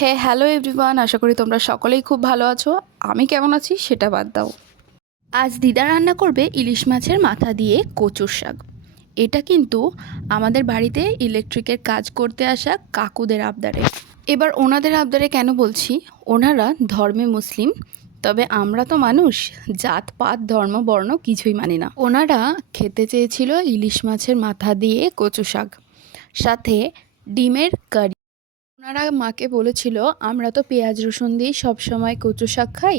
Hello everyone, আশা করি তোমরা সকলেই খুব ভালো আছো। আমি কেমন আছি সেটা বাদ দাও। আজ দিদা রান্না করবে ইলিশ মাছের মাথা দিয়ে কচুর শাক। এটা কিন্তু আমাদের বাড়িতে ইলেকট্রিকের কাজ করতে আসা কাকুদের আবদারে। এবার ওনাদের আবদারে কেন বলছি, ওনারা ধর্মে মুসলিম, তবে আমরা তো মানুষ, জাতপাত ধর্ম বর্ণ কিছুই মানি না। ওনারা খেতে চেয়েছিল ইলিশ মাছের মাথা দিয়ে কচু শাক, সাথে ডিমের কারি। ওনারা মাকে বলেছিল, আমরা তো পেঁয়াজ রসুন দিয়ে সবসময় কচু শাক খাই,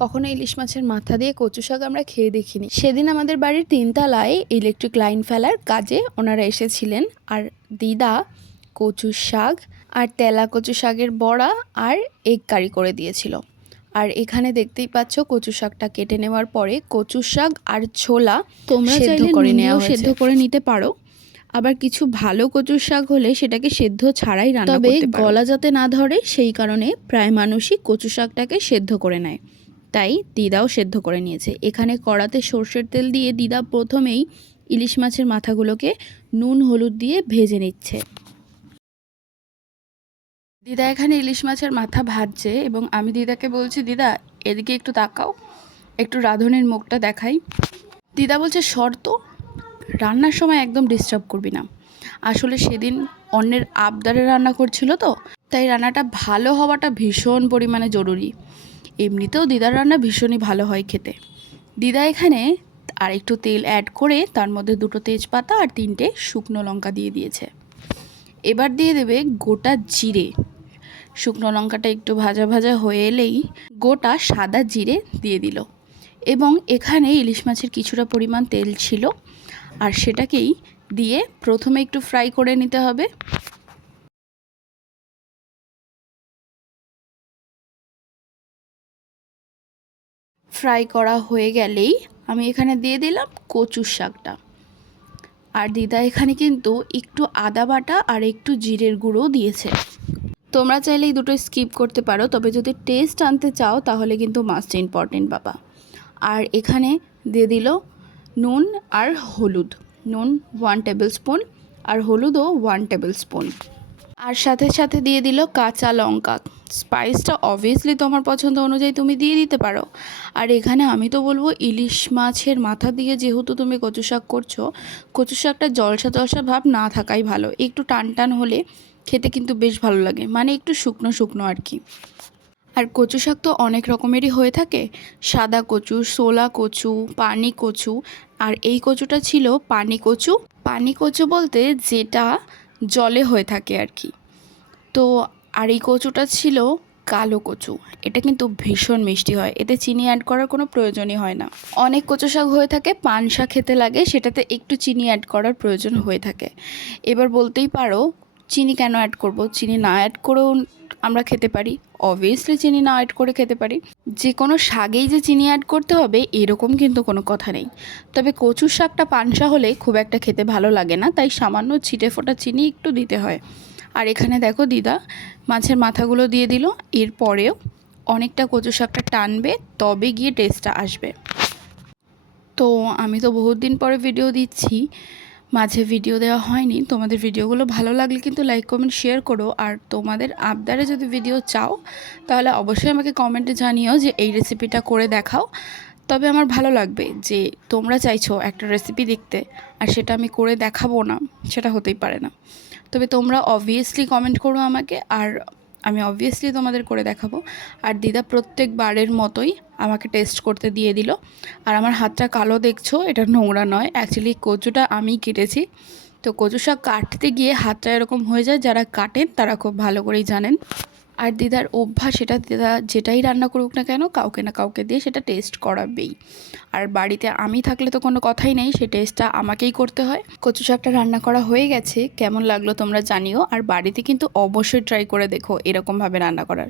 কখনো ইলিশ মাছের মাথা দিয়ে কচু শাক আমরা খেয়ে দেখিনি। সেদিন আমাদের বাড়ির 3 তলায় ইলেকট্রিক লাইন ফেলার কাজে ওনারা এসেছিলেন, আর দিদা কচু শাক আর তেলা কচু শাকের বড়া আর এগ কারি করে দিয়েছিল। আর এখানে দেখতেই পাচ্ছ কচু শাকটা কেটে নেওয়ার পরে কচু শাক আর ছোলা তোমরা চাইলে সেদ্ধ করে নিতে পারো। আবার কিছু ভালো কচুর শাক হলে সেটাকে সেদ্ধ ছাড়াই রান্না করতে পারো। তবে গলা যাতে না ধরে সেই কারণে প্রায় মানুষই কচু শাকটাকে সেদ্ধ করে নেয়, তাই দিদাও সেদ্ধ করে নিয়েছে। এখানে কড়াতে সর্ষের তেল দিয়ে দিদা প্রথমেই ইলিশ মাছের মাথাগুলোকে নুন হলুদ দিয়ে ভেজে নিচ্ছে। দিদা এখানে ইলিশ মাছের মাথা ভাজছে এবং আমি দিদাকে বলছি, দিদা এদিকে একটু তাকাও, একটু রাঁধুনির মুখটা দেখাই। দিদা বলছে, শর্ত রান্নার সময় একদম ডিস্টার্ব করবি না। আসলে সেদিন অন্যের আবদারে রান্না করছিল তো, তাই রান্নাটা ভালো হওয়াটা ভীষণ পরিমাণে জরুরি। এমনিতেও দিদার রান্না ভীষণই ভালো হয় খেতে। দিদা এখানে আর একটু তেল অ্যাড করে তার মধ্যে 2টো তেজপাতা আর 3টে শুকনো লঙ্কা দিয়ে দিয়েছে। এবার দিয়ে দেবে গোটা জিরে। শুকনো লঙ্কাটা একটু ভাজা ভাজা হয়ে এলেই গোটা সাদা জিরে দিয়ে দিল, এবং এখানে ইলিশ মাছের কিছুটা পরিমাণ তেল ছিল, আর সেটাকেই দিয়ে প্রথমে একটু ফ্রাই করে নিতে হবে। ফ্রাই করা হয়ে গেলেই আমি এখানে দিয়ে দিলাম কচুর শাকটা। আর দিদা এখানে কিন্তু একটু আদা বাটা আর একটু জিরের গুঁড়ো দিয়েছে। তোমরা চাইলে এই দুটো স্কিপ করতে পারো, তবে যদি টেস্ট আনতে চাও তাহলে কিন্তু মাস্ট ইম্পর্টেন্ট বাবা। আর এখানে দিয়ে দিল নুন আর হলুদ। নুন 1 টেবিল স্পুন আর হলুদও 1 টেবিল স্পুন। আর সাথে সাথে দিয়ে দিল কাঁচা লঙ্কা। স্পাইসটা অবভিয়াসলি তোমার পছন্দ অনুযায়ী তুমি দিয়ে দিতে পারো। আর এখানে আমি তো বলবো, ইলিশ মাছের মাথা দিয়ে যেহেতু তুমি কচু শাক করছো, কচু শাকটা জলসা জলসা ভাব না থাকাই ভালো। একটু টান টান হলে খেতে কিন্তু বেশ ভালো লাগে, মানে একটু শুকনো শুকনো আর কি। আর কচু শাক তো অনেক রকমেরই হয়ে থাকে, সাদা কচু, শোলা কচু, পানি কচু। আর এই কচুটা ছিল পানি কচু। পানি কচু বলতে যেটা জলে হয়ে থাকে আর কি। তো আর এই কচুটা ছিল কালো কচু। এটা কিন্তু ভীষণ মিষ্টি হয়, এতে চিনি অ্যাড করার কোনো প্রয়োজনই হয় না। অনেক কচু শাক হয়ে থাকে পানসা খেতে লাগে, সেটাতে একটু চিনি অ্যাড করার প্রয়োজন হয়ে থাকে। এবার বলতেই পারো, চিনি কেন অ্যাড করব? চিনি না অ্যাড করেও আমরা খেতে পারি, অবভিয়াসলি চিনি না অ্যাড করে খেতে পারি। যে কোনো শাকেই যে চিনি অ্যাড করতে হবে এরকম কিন্তু কোনো কথা নেই। তবে কচুর শাকটা পানসা হলে খুব একটা খেতে ভালো লাগে না, তাই সামান্য ছিটে ফোটা চিনি একটু দিতে হয়। আর এখানে দেখো দিদা মাছের মাথাগুলো দিয়ে দিল। এরপরেও অনেকটা কচু শাকটা টানবে, তবে গিয়ে টেস্টটা আসবে। তো আমি তো বহুত দিন পরে ভিডিও দিচ্ছি, মাঝে ভিডিও দেওয়া হয়নি। তোমাদের ভিডিওগুলো ভালো লাগলে কিন্তু লাইক কমেন্ট শেয়ার করো। আর তোমাদের আবদারে যদি ভিডিও চাও তাহলে অবশ্যই আমাকে কমেন্টে জানিও যে এই রেসিপিটা করে দেখাও। তবে আমার ভালো লাগবে যে তোমরা চাইছো একটা রেসিপি দেখতে, আর সেটা আমি করে দেখাবো না, সেটা হতেই পারে না। তবে তোমরা অবভিয়াসলি কমেন্ট করো আমাকে, আর আমি অবভিয়াসলি তোমাদের করে দেখাবো। আর দিদা প্রত্যেকবারের মতোই আমাকে টেস্ট করতে দিয়ে দিল। আর আমার হাতটা কালো দেখছো, এটা নোংরা নয়, অ্যাকচুয়ালি কচুটা আমি কেটেছি। তো কচু শাক কাটতে গিয়ে হাতটা এরকম হয়ে যায়, যারা কাটেন তারা খুব ভালো করেই জানেন। আর দিদার অভ্যাস, সেটা দিদা যেটাই রান্না করুক না কেন কাউকে না কাউকে দিয়ে সেটা টেস্ট করাবেই। আর বাড়িতে আমি থাকলে তো কোনো কথাই নেই, সে টেস্টটা আমাকেই করতে হয়। কচু শাকটা রান্না করা হয়ে গেছে, কেমন লাগলো তোমরা জানিও। আর বাড়িতে কিন্তু অবশ্যই ট্রাই করে দেখো এরকমভাবে রান্না করার।